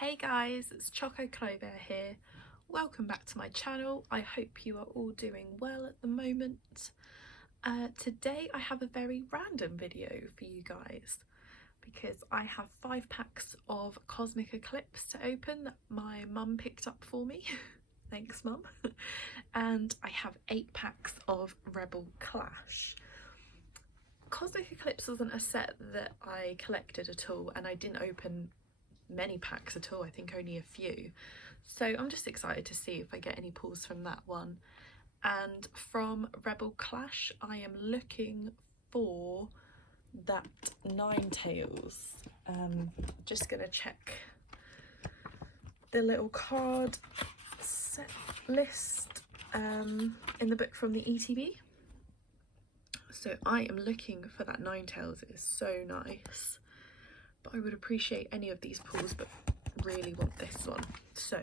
Hey guys, it's Choco Clover here. Welcome back to my channel. I hope you are all doing well at the moment. Today I have a very random video for you guys because I have 5 packs of Cosmic Eclipse to open that my mum picked up for me. Thanks mum. And I have 8 packs of Rebel Clash. Cosmic Eclipse wasn't a set that I collected at all, and I didn't open many packs at all, I think only a few, so I'm just excited to see if I get any pulls from that one. And from Rebel Clash I am looking for that Ninetales. Just gonna check the little card set list in the book from the ETB. So I am looking for that Ninetales. It is so nice. But I would appreciate any of these pulls, but really want this one. So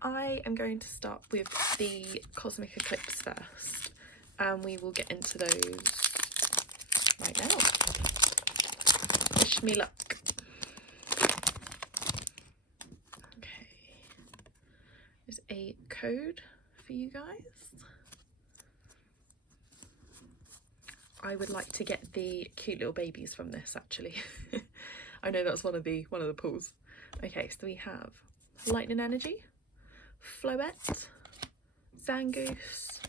I am going to start with the Cosmic Eclipse first, and we will get into those right now. Wish me luck. Okay, there's a code for you guys. I would like to get the cute little babies from this actually. I know that's one of the pulls. Okay, so we have Lightning Energy, Floette, Zangoose.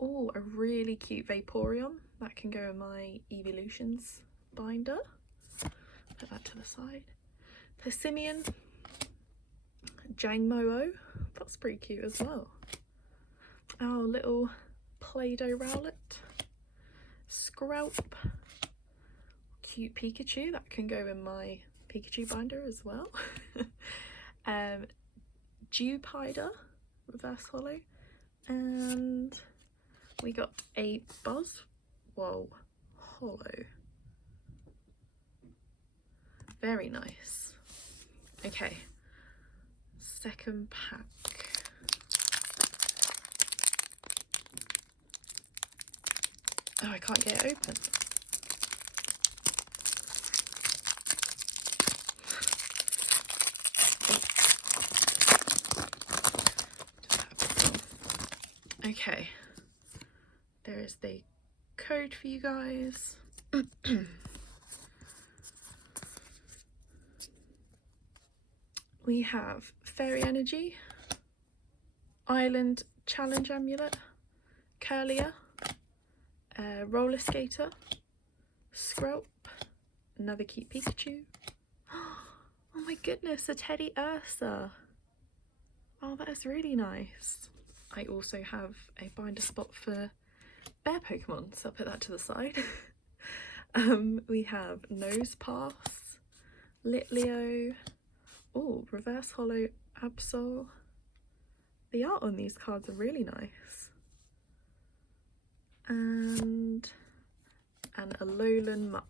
Oh, a really cute Vaporeon. That can go in my Evolutions binder. Put that to the side. Persimmon, Jangmo-o. That's pretty cute as well. Our little Play-Doh Rowlet. Screlp, cute Pikachu, that can go in my Pikachu binder as well. Dewpider, reverse holo, and we got a holo. Very nice. Okay, second pack. Oh, I can't get it open. Okay, there is the code for you guys. We have Fairy Energy, Island Challenge Amulet, Curlier, Roller Skater, Screlp, another cute Pikachu. Oh my goodness, a Teddy Ursa. Oh, that is really nice. I also have a binder spot for bear Pokemon, so I'll put that to the side. We have Nosepass, Litleo, oh, reverse holo Absol. The art on these cards are really nice. And an Alolan Muck,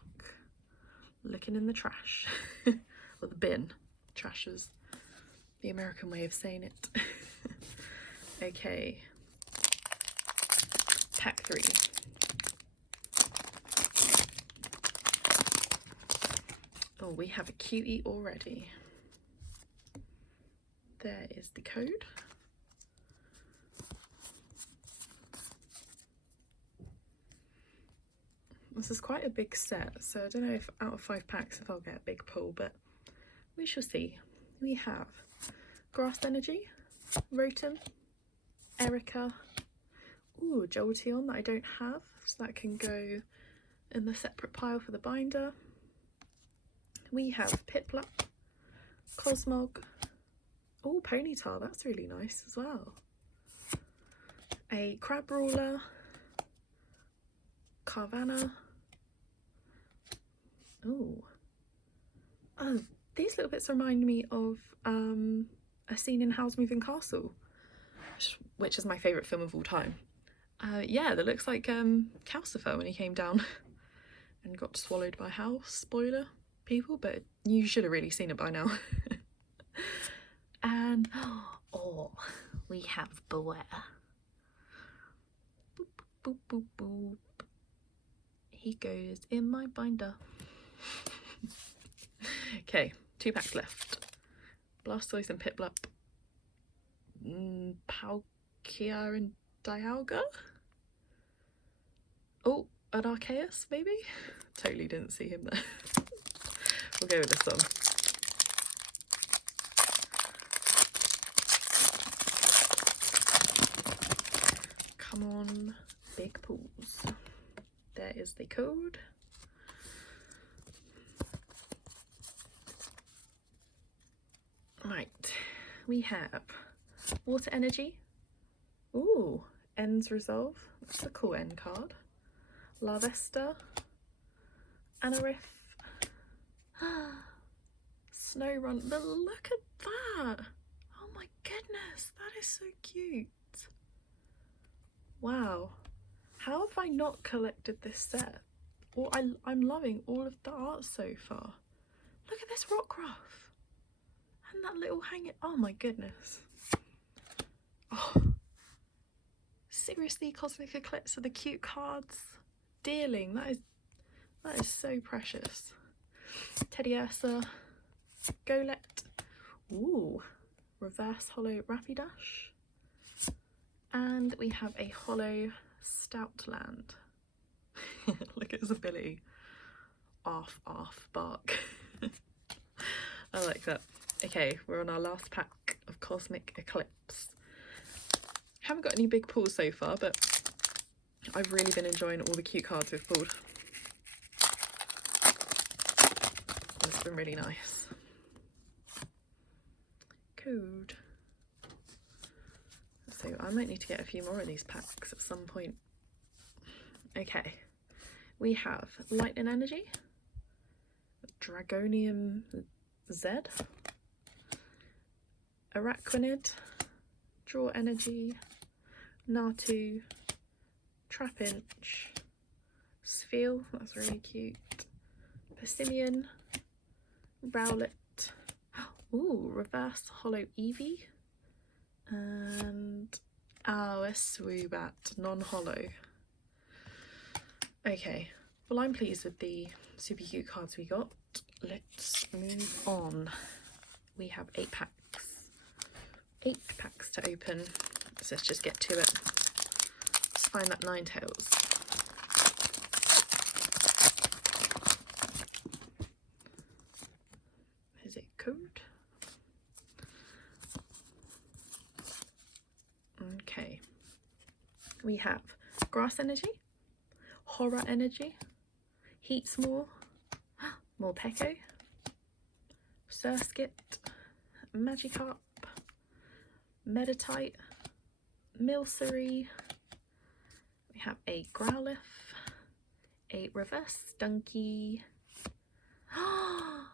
looking in the trash, or the bin. Trash is the American way of saying it. Okay, pack 3. Oh, we have a cutie already. There is the code. This is quite a big set, so I don't know if out of 5 packs if I'll get a big pull, but we shall see. We have Grass Energy, Rotom, Erica, ooh, Jolteon that I don't have, so that can go in the separate pile for the binder. We have Piplup, Cosmog, oh, Ponyta, that's really nice as well. A Crabrawler, Carvanha. Oh, these little bits remind me of a scene in Howl's Moving Castle, which is my favourite film of all time. Yeah, that looks like Calcifer when he came down and got swallowed by Howl. Spoiler, people, but you should have really seen it by now. And, oh, we have Beware. Boop, boop, boop, boop. He goes in my binder. Okay, 2 packs left. Blastoise and Piplup. Palkia and Dialga. Oh, an Arceus maybe? Totally didn't see him there. We'll go with this one. Come on, big pools. There is the code. Right, we have Water Energy. Ooh, End's Resolve. That's a cool end card. Larvesta. Anorith. Snowrun. But look at that. Oh my goodness, that is so cute. Wow. How have I not collected this set? Or I'm loving all of the art so far. Look at this Rockruff. And that little hanging. Oh my goodness. Oh. Seriously, Cosmic Eclipse are the cute cards. Dearling, that is so precious. Teddiursa, Golett. Ooh, reverse holo Rapidash. And we have a holo Stoutland. Look at his ability. Arf, arf, bark. I like that. Okay, we're on our last pack of Cosmic Eclipse. Haven't got any big pulls so far, but I've really been enjoying all the cute cards we've pulled. It's been really nice. Code. So I might need to get a few more of these packs at some point. Okay, we have Lightning Energy, Dragonium Z, Araquanid, Draw Energy, Natu, Trapinch, Spheal, that's really cute, Persimmon, Rowlet, ooh, reverse holo Eevee, and a Swoobat, non-holo. Okay, well I'm pleased with the super cute cards we got. Let's move on. We have 8 packs. 8 packs to open, so let's just get to it. Let's find that Ninetales. Is it code? Okay. We have Grass Energy, Horror Energy, Heatsmore, Morpeko, Surskit, Magikarp, Meditite, Milcery. We have a Growlithe, a reverse Stunky. Oh,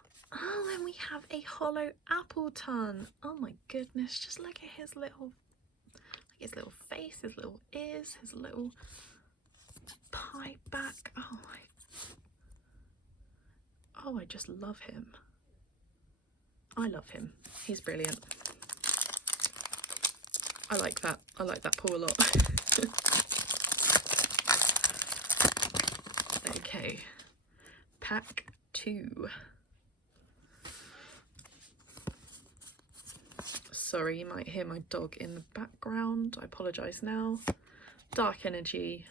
and we have a holo Appleton. Oh my goodness, just look at his little face, his little ears, his little pie back. Oh, I just love him. I love him. He's brilliant. I like that pull a lot. Okay, pack 2. Sorry, you might hear my dog in the background. I apologise now. Dark Energy,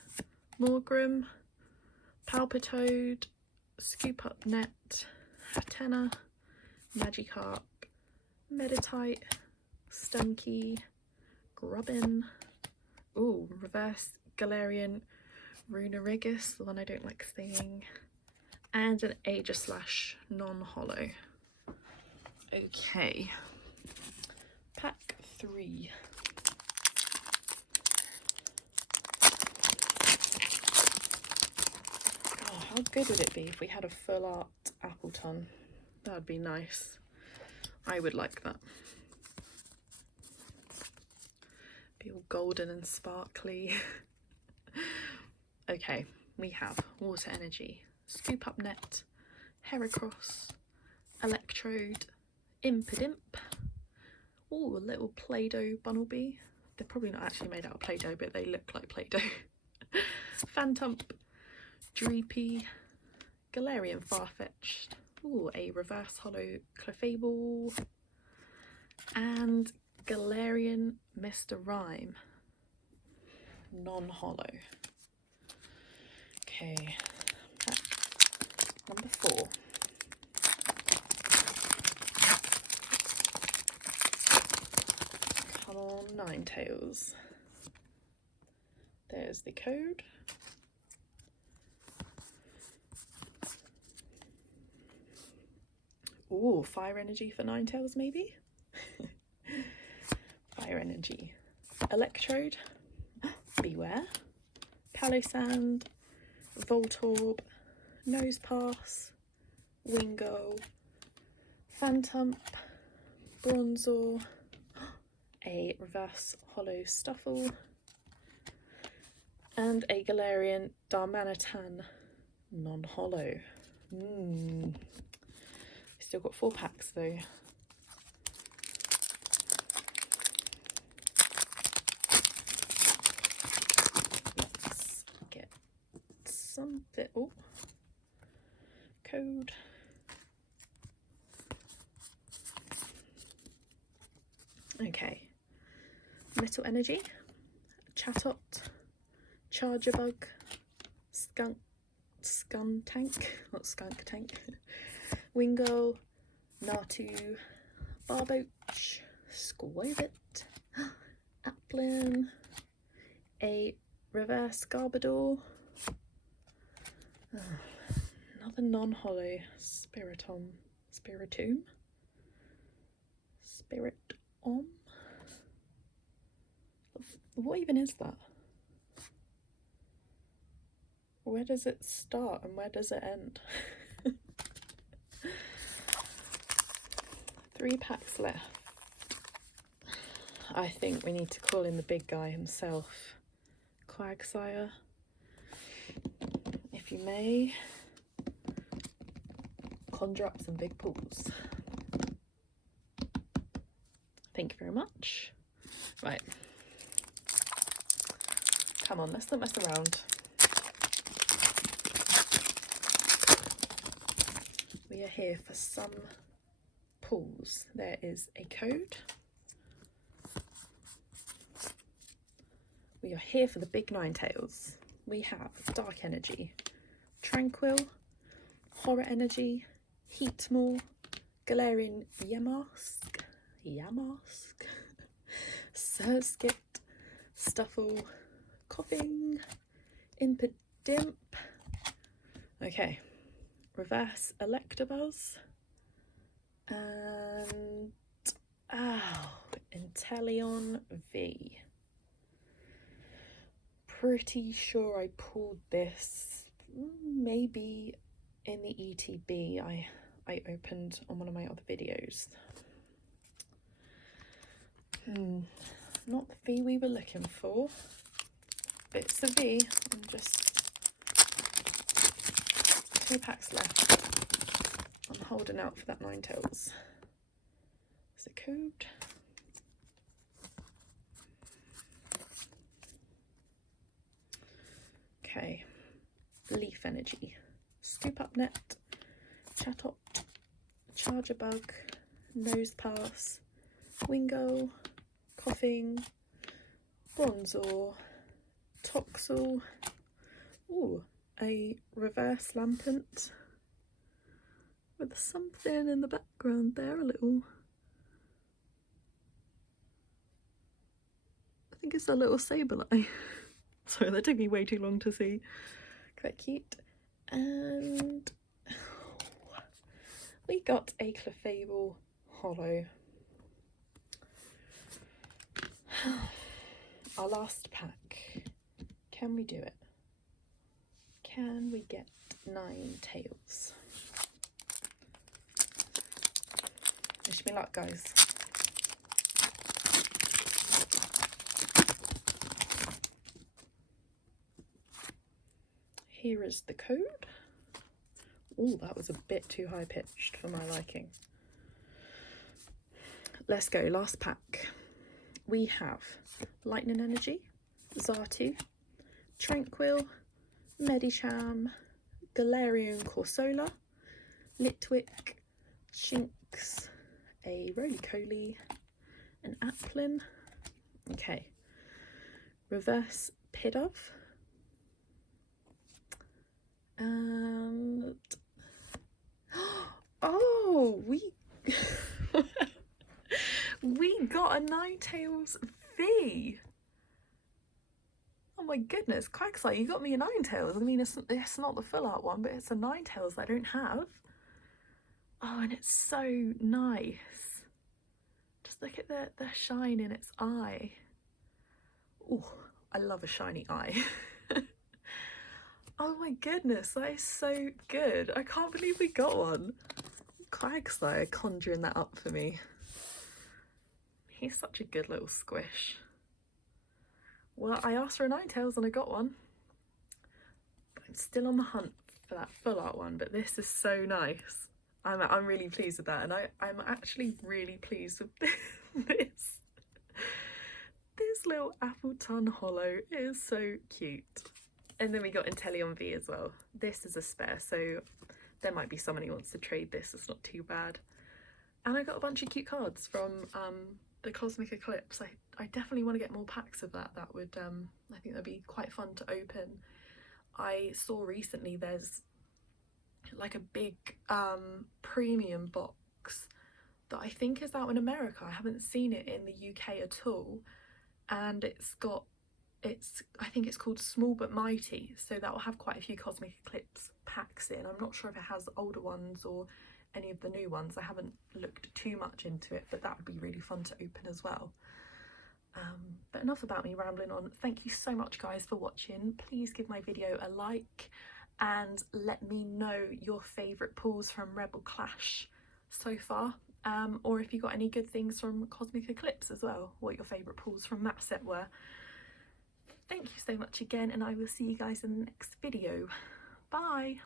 Morgrem, Palpitoad, Scoop Up Net, Hatenna, Magikarp, Meditite, Stunky, Grubbin, ooh, reverse Galarian Runerigus, the one I don't like saying, and an Aegislash non-holo. Okay, pack 3. Oh, how good would it be if we had a full art Appleton? That would be nice. I would like that. Be all golden and sparkly. Okay, we have Water Energy, Scoop Up Net, Heracross, Electrode, Impidimp. Oh, a little Play-Doh Bunnelby. They're probably not actually made out of Play-Doh, but they look like Play-Doh. Phantump, Dreepy, Galarian Farfetch'd. Ooh, a reverse holo Clefable, and Galarian Mr. Rhyme, non-holo. Okay, pack number 4. Come on, Ninetales. There's the code. Ooh, fire energy for Ninetales maybe? Fire energy. Electrode, Beware, Palossand, Voltorb, Nosepass, Wingull, Phantump, Bronzor, a reverse holo Stuffle, and a Galarian Darmanitan non-holo. Still got 4 packs though. Let's get something. Oh, code. Okay. Metal Energy, Chatot, Chargerbug, Skunk Tank, not Skunk Tank, Wingull, Natu, Barboach, Squirtle, Applin, a reverse Garbodor, another non-holo Spiritomb, Spiritomb. What even is that? Where does it start and where does it end? 3 packs left. I think we need to call in the big guy himself. Quagsire, if you may, conjure up some big pulls. Thank you very much. Right. Come on, let's not mess around. We are here for some pulls. There is a code. We are here for the big Ninetales. We have Dark Energy, Tranquil, Horror Energy, Heatmore, Galarian Yamask, Surskit, Stuffle, Coughing, Impidimp. Okay, reverse Electabuzz, and Inteleon V. Pretty sure I pulled this maybe in the ETB I opened on one of my other videos. Not the V we were looking for, but it's the V. I'm just 2 packs left. I'm holding out for that Ninetales. There's a code. Okay, Leaf Energy, Scoop Up Net, Chatot, Chargerbug, Nosepass, Wingull, Coughing, Bronzor, Toxel, ooh, a reverse Lampent with something in the background there, a little, I think it's a little Sableye. Sorry, that took me way too long to see. Quite cute. And we got a Clefable holo. Our last pack. Can we do it? Can we get Ninetales? Wish me luck, guys. Here is the code. Oh, that was a bit too high pitched for my liking. Let's go, last pack. We have Lightning Energy, Xatu, Tranquil, Medicham, Galarian Corsola, Litwick, Shinx, a Roly-Coly, an Applin. Okay, reverse Pidove. And oh, we we got a Ninetales V. Oh my goodness, Quagsire, you got me a Ninetales. I mean, it's not the full art one, but it's a Ninetales that I don't have. Oh, and it's so nice. Just look at the shine in its eye. Oh, I love a shiny eye. Oh my goodness, that is so good. I can't believe we got one. Quagsire conjuring that up for me. He's such a good little squish. Well, I asked for a Ninetales and I got one. But I'm still on the hunt for that full art one, but this is so nice. I'm really pleased with that, and I'm actually really pleased with this. This little Appleton Hollow is so cute. And then we got Inteleon V as well. This is a spare, so there might be someone who wants to trade this. It's not too bad. And I got a bunch of cute cards from the Cosmic Eclipse. I definitely want to get more packs of that. That would, I think that'd be quite fun to open. I saw recently there's like a big premium box that I think is out in America. I haven't seen it in the UK at all. And I think it's called Small But Mighty, so that will have quite a few Cosmic Eclipse packs in. I'm not sure if it has older ones or any of the new ones. I haven't looked too much into it, but that would be really fun to open as well. But enough about me rambling on. Thank you so much guys for watching. Please give my video a like and let me know your favourite pulls from Rebel Clash so far, or if you got any good things from Cosmic Eclipse as well, what your favourite pulls from that set were. Thank you so much again, and I will see you guys in the next video. Bye!